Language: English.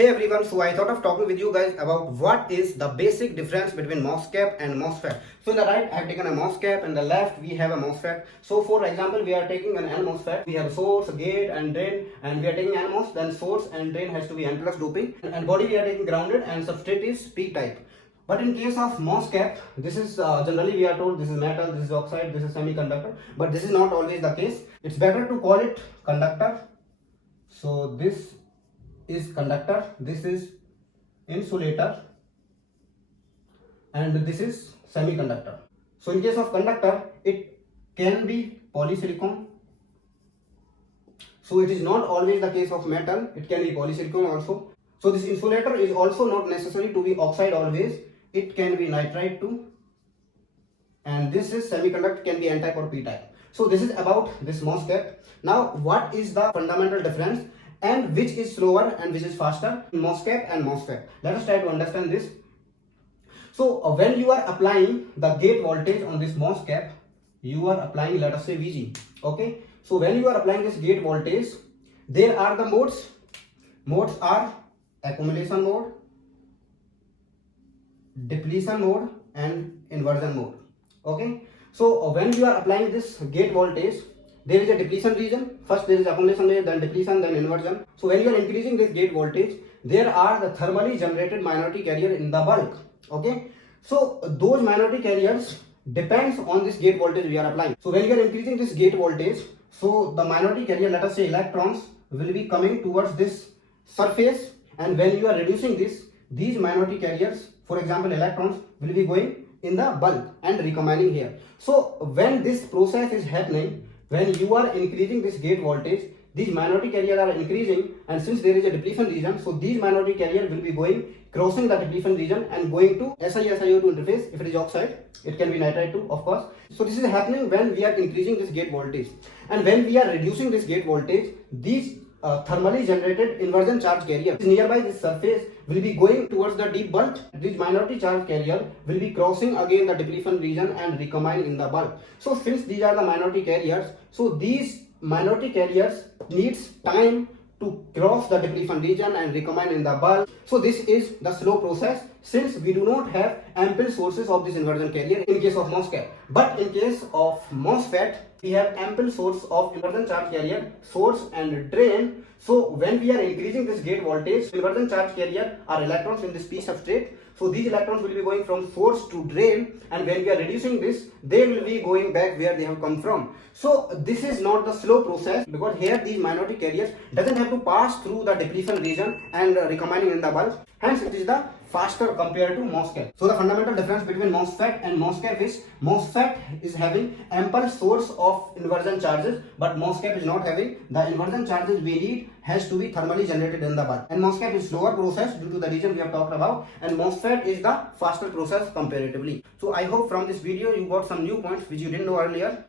Hey everyone, so I thought of talking with you guys about what is the basic difference between MOSFET and MOSFET. So in the right I have taken a MOSFET and the left we have a MOSFET. So for example we are taking an N MOSFET, we have a source, gate and drain, and we are taking NMOS, then source and drain has to be N plus doping, and body we are taking grounded and substrate is P type. But in case of MOSFET, this is generally we are told this is metal, this is oxide, this is semiconductor, but this is not always the case. It's better to call it conductor. So this is conductor, this is insulator, and this is semiconductor. So in case of conductor, it can be polysilicon. So it is not always the case of metal, it can be polysilicon also. So this insulator is also not necessary to be oxide always, it can be nitride too. And this is semiconductor, can be N type or P type. So this is about this MOSFET. Now what is the fundamental difference and which is slower and which is faster in MOSFET and MOSFET? Let us try to understand this. So when you are applying the gate voltage on this MOSFET, you are applying, let us say, VG. Okay. So when you are applying this gate voltage, there are the modes. Modes are accumulation mode, depletion mode, and inversion mode. Okay. So when you are applying this gate voltage, there is a depletion region. First there is accumulation layer, then depletion, then inversion. So when you are increasing this gate voltage, there are the thermally generated minority carrier in the bulk. Okay. So those minority carriers depends on this gate voltage we are applying. So when you are increasing this gate voltage, so the minority carrier, let us say electrons, will be coming towards this surface, and when you are reducing this, these minority carriers, for example electrons, will be going in the bulk and recombining here. So when this process is happening, when you are increasing this gate voltage, these minority carriers are increasing, and since there is a depletion region, so these minority carriers will be going, crossing the depletion region and going to SiO2 interface. If it is oxide, it can be nitride too, of course. So this is happening when we are increasing this gate voltage, and when we are reducing this gate voltage, these thermally generated inversion charge carrier nearby this surface will be going towards the deep bulk. This minority charge carrier will be crossing again the depletion region and recombine in the bulk. So since these are the minority carriers, so these minority carriers needs time to cross the depletion region and recombine in the bulk. So this is the slow process, since we do not have ample sources of this inversion carrier in case of MOSFET. But in case of MOSFET, we have ample source of inversion charge carrier, source and drain. So when we are increasing this gate voltage, inversion charge carrier are electrons in this P substrate. So these electrons will be going from source to drain, and when we are reducing this, they will be going back where they have come from. So this is not the slow process, because here these minority carriers doesn't have to pass through the depletion region and recombining in the bulk. Hence it is the faster compared to MOSFET. So the fundamental difference between MOSFET and MOSFET is MOSFET is having ample source of inversion charges, but MOSFET is not having. The inversion charges we need has to be thermally generated in the bulk. And MOSFET is slower process due to the reason we have talked about, and MOSFET is the faster process comparatively. So I hope from this video you got some new points which you didn't know earlier.